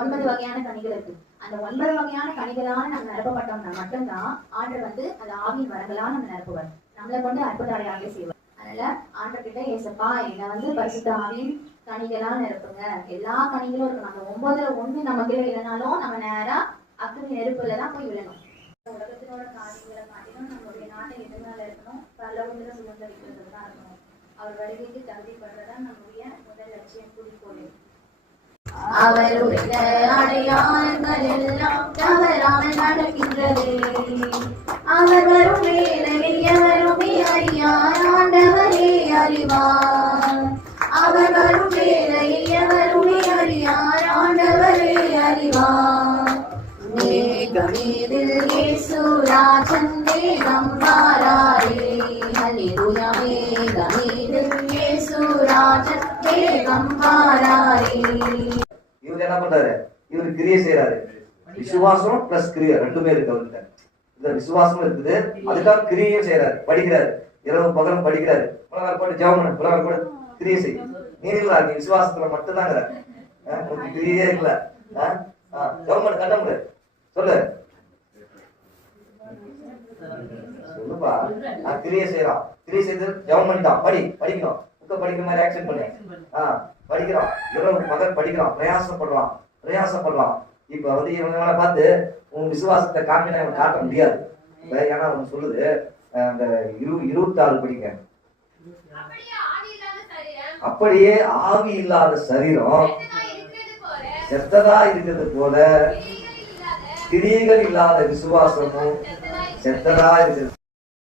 9 வகையான கனிகள் இருக்கு. அந்த 9 வகையான கனிகளான நம்ம நிரப்பப்பட்டோம்னா மட்டும்தான் ஆண்டவர் அந்த ஆவியின் வரங்களான நம்ம நிரப்புவார். நம்மளை கொண்டு அற்புத அடையாளத்தை செய்வார். அதனால ஆண்டவர் கிட்ட ஏசப்பா என்னை பரிசுத்த ஆவியின் கனிகளா நிரப்புங்க. எல்லா கனிகளும் இருக்கும். நம்ம 9ல 1 நம்ம கீழே இல்லைனாலும் நம்ம நேரா அக்னி நெருப்புல தான் போய் விழணும். உலகத்தினோட காரியங்களை காட்டிலும் நம்மளுடைய நாட்டை எதுனால இருக்கணும், பரலோகத்துல சுதந்திரிக்கிறது தான் இருக்கணும். அவர் வருகைக்கு தகுதிப்படுறதா நம்முடைய முதல் லட்சியம், குறிக்கோள். அவருடைய அடையாளங்கள் எல்லாம் தவறாமல் நடக்கின்றது. அவர் வரும் வேளையில் எவருமே அறியார், ஆண்டவரே அறிவார். அவர் வரும் வேளையில் எவருமே அறியார், ஆண்டவரே அறிவார். மேகமீதில் இயேசு ராஜன் வேகம் வாராரே. ஹல்லேலூயா. மேகமீதில் இயேசு ராஜன் வேகம் வாராரே. இவர் என்ன பண்றாரு? இவர் கிரியை செய்யறாரு. விசுவாசம் பிளஸ் கிரியை ரெண்டுமே இருக்கு அவர்கிட்ட. இந்த விசுவாசம் இருக்குது, அதுக்காக கிரியையும் செய்யறாரு. படிக்கிறாரு, இரவு பகலும் படிக்கிறாரு. உலகம் போட்டு ஜெபம் பண்ணு, உலகம் கூட கிரியை செய்யும். நீ இல்ல, நீ விசுவாசத்துல மட்டும்தான் உனக்கு கிரியே இல்ல. ஜெபம் பண்ணு, கட்ட முடியாது. சொல்லு சொல்லுப்பா. நான் கிரியை செய்யறான், கிரியை செய்து ஜெபம் பண்ணிட்டான். படிக்கணும், புக்க படிக்கிற மாதிரி ஆக்சன் பண்ணு. படிக்கிறான், இரவு பகல் படிக்கிறான், பிரயாசப்படுறான். இப்ப வந்து இவங்களை பார்த்து உன் விசுவாசத்தை காட்ட முடியாது. ஏன்னா அவன் சொல்லுது, அந்த 26 படிங்க. அப்படியே ஆவி இல்லாத சரீரம் செத்ததா இருக்கிறது போல கிரியைகள் இல்லாத விசுவாசமும் செத்ததா இருக்கிறது.